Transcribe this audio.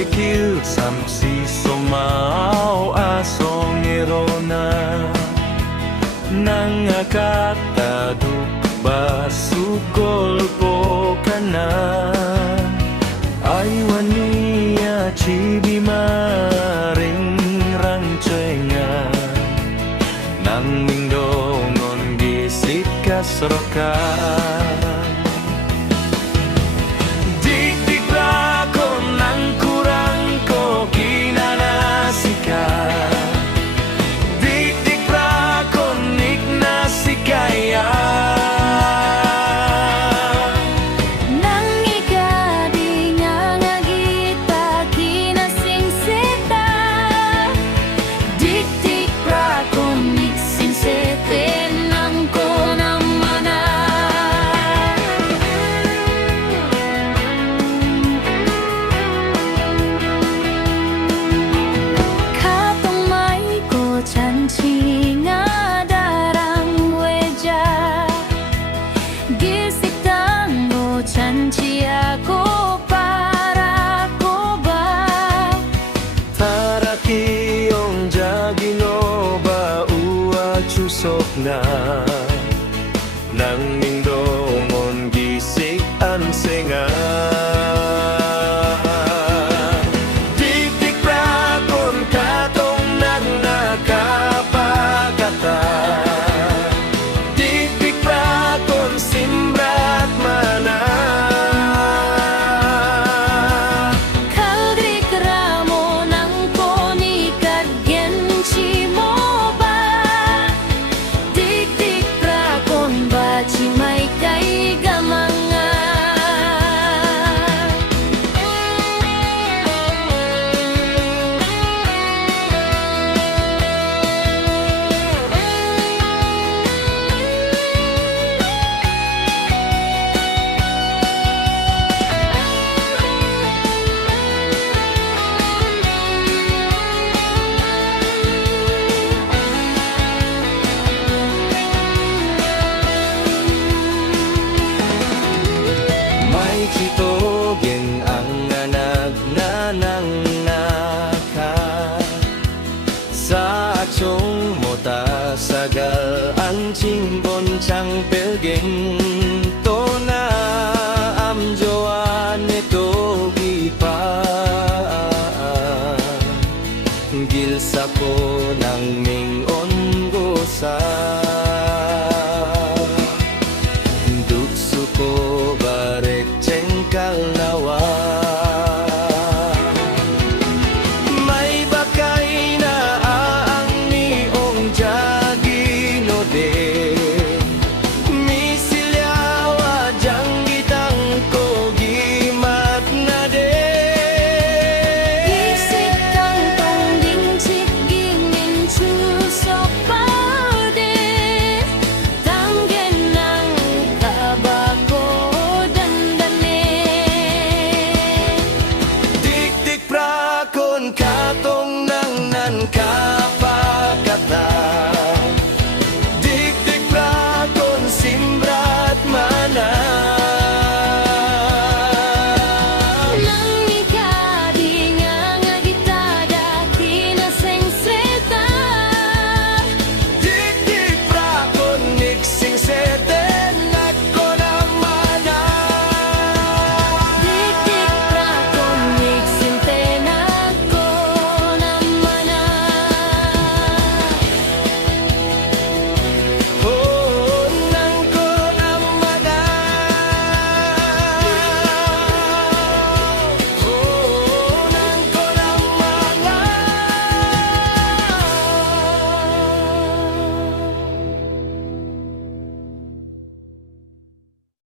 tekil samsi somao asong irona nangakataduk basukol po kana ay wania chibi maring rangcenga nang mingdongon gisik kasroka chusok na nang mingdongon gisik ang senga dikdik prakon katong nagnakapagata dikdik prakon simbrat mana kaldikramo ng konikad genchi mo Cimay kay gamanga Chitogin ang nagnanaka sa aksong mota sagal ang chimbon chang pelgeng to na amjoan nito gipa gilsa ko ng mingon gosa